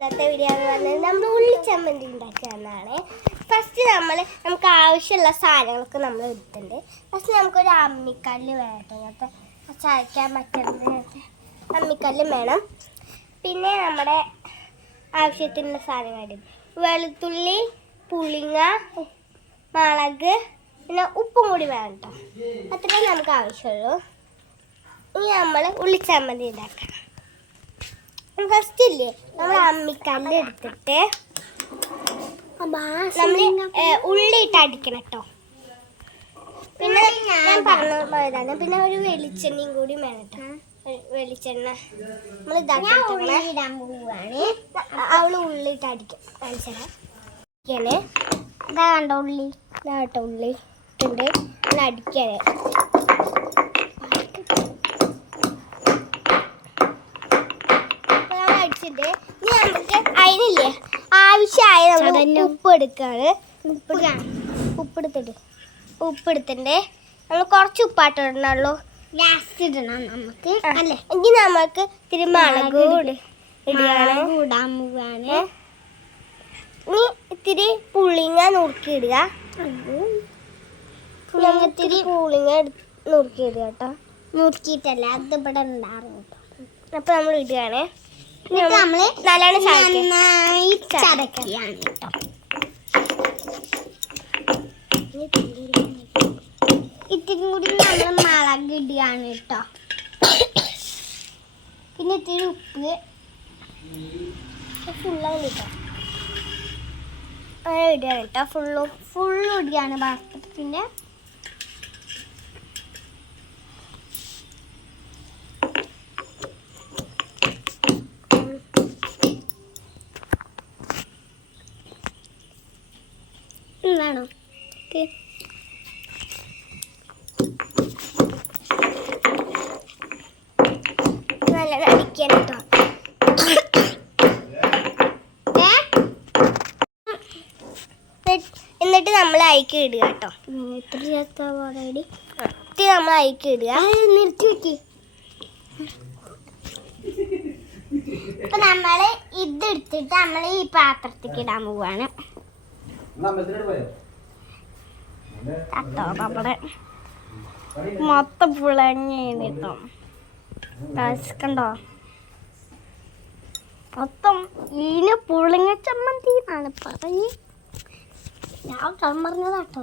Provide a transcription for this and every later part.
ഇന്നത്തെ വീഡിയോ എന്ന് പറഞ്ഞാൽ നമ്മൾ ഉള്ളിച്ചമ്മന്തി ചമ്മന്തി ഉണ്ടാക്കുകയെന്നാണ്. ഫസ്റ്റ് നമ്മൾ നമുക്ക് ആവശ്യമുള്ള സാധനങ്ങളൊക്കെ നമ്മൾ എടുത്തിട്ടുണ്ട്. ഫസ്റ്റ് നമുക്കൊരു അമ്മിക്കല്ല് വേണം. ഇങ്ങനത്തെ ചായക്കാൻ പറ്റുന്നത് അമ്മിക്കല്ലും വേണം. പിന്നെ നമ്മുടെ ആവശ്യത്തിനുള്ള സാധനങ്ങൾ വെളുത്തുള്ളി പുളിങ്ങ മുളക് പിന്നെ ഉപ്പും കൂടി വേണം കേട്ടോ. അത്രയും നമുക്ക് ആവശ്യമുള്ളൂ. ഇനി നമ്മൾ ഉള്ളിച്ചമ്മന്തി ഉണ്ടാക്കാം. ഫസ്റ്റ് ഇല്ലേ? നമ്മൾ അമ്മിക്കല്ല് എടുത്തിട്ട് നമ്മൾ ഉള്ളി ഇട്ട് അടിക്കണം കേട്ടോ പിന്നെ ഞാൻ പറഞ്ഞു പോയതാണ്. പിന്നെ ഒരു വെളിച്ചെണ്ണയും കൂടി വേണം കേട്ടോ വെളിച്ചെണ്ണ നമ്മൾ ഇതാക്കിയാണ് അവൾ ഉള്ളി ഇട്ട് അടിക്കും. കാണിച്ചതാണ് ഇതാ കണ്ടോ ഉള്ളി. ഇതാ കേട്ടോ ഉള്ളി ഇട്ടുണ്ട് അടിക്കാന് അപ്പൊ അടിച്ചിട്ട് ഇനി നമുക്ക് അതിനില്ലേ ആവശ്യമായ നമ്മൾ ഉപ്പ് എടുക്കാണ് ഉപ്പ് ഉപ്പ് എടുത്തിട്ട് ഉപ്പ് എടുത്തിട്ടേ നമ്മൾ കുറച്ച് ഉപ്പാട്ട ഇടണുള്ളൂ. ലാസ്റ്റ് ഇടണം നമുക്ക്. അല്ലേ? ഇനി നമുക്ക് ഇത്തിരി മുളക് ഇടുകയാണ് കൂടാൻ പോവാണ്. ഇനി ഇത്തിരി പുളിങ്ങ നുറുക്കിയിടുക. ഇത്തിരി പുളിങ്ങ നുറുക്കിയിടുക കേട്ടോ. നുറുക്കിയിട്ടല്ല അത് ഇവിടെ ഉണ്ടാറും അപ്പൊ നമ്മൾ ഇടുകയാണ്. നമ്മൾ നന്നായി ചതക്കുകയാണ് കേട്ടോ. ഇത്തിരി കൂടി നമ്മൾ മുളക് ഇടുകയാണ് കേട്ടോ. പിന്നെ ഇത്തിരി ഉപ്പ്. ഫുള്ളാണ് കേട്ടോ ഇടുകയാണ് കേട്ടോ. ഫുള്ളും ഫുള്ള് ഇടുകയാണ് പാത്രത്തിന്റെ ഓക്കെ. നല്ല അടിക്കാൻ കേട്ടോ. എന്നിട്ട് നമ്മൾ അയക്കി ഇടുക കേട്ടോ. എത്ര ചേർത്താ പാടി ഇത്തിരി നമ്മൾ അയക്കി ഇടുക. നിർത്തി വെക്കി. അപ്പൊ നമ്മൾ ഇതെടുത്തിട്ട് നമ്മൾ ഈ പാത്രത്തേക്ക് ഇടാൻ പോവാണ്. നമ്മുടെ മൊത്തം പുളങ്ങി കേട്ടോ കണ്ടോ? മൊത്തം ഈന് പുളിങ്ങ ചമ്മന്തി എന്നാണ് പറഞ്ഞ്. ഞാൻ കളം പറഞ്ഞതാട്ടോ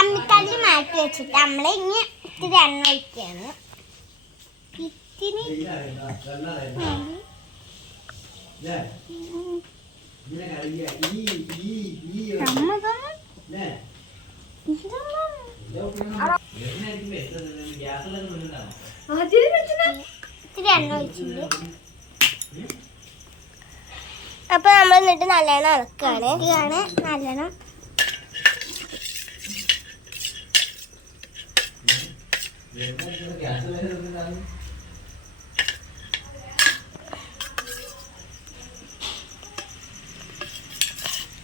അമ്മിക്കല്ല് മാറ്റി വെച്ചിട്ട് നമ്മൾ ഇനി ഇത്തിരി എണ്ണ ഒഴിക്കുകയാണ് ഇത്തിരി അപ്പൊ നമ്മൾ എന്നിട്ട് നല്ലോണം ഇളക്കാണ് ഇതാണ് നല്ലോണം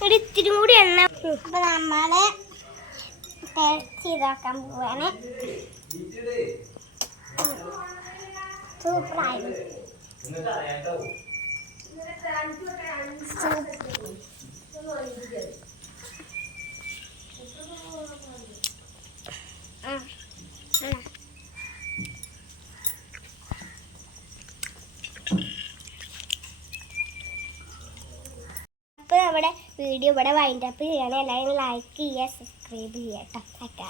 ഒരു ഇത്തിരി കൂടി എണ്ണ ഇപ്പൊ നമ്മൾ ചെയ്താക്കാൻ പോവാണ്. സൂപ്പറായിരുന്നു അപ്പൊ നമ്മുടെ വീഡിയോ ഇവിടെ വൈൻഡപ്പ് ചെയ്യണം. എല്ലാവരും ലൈക്ക് ചെയ്യുക സബ്സ്ക്രൈബ് ചെയ്യുക കേട്ടോ.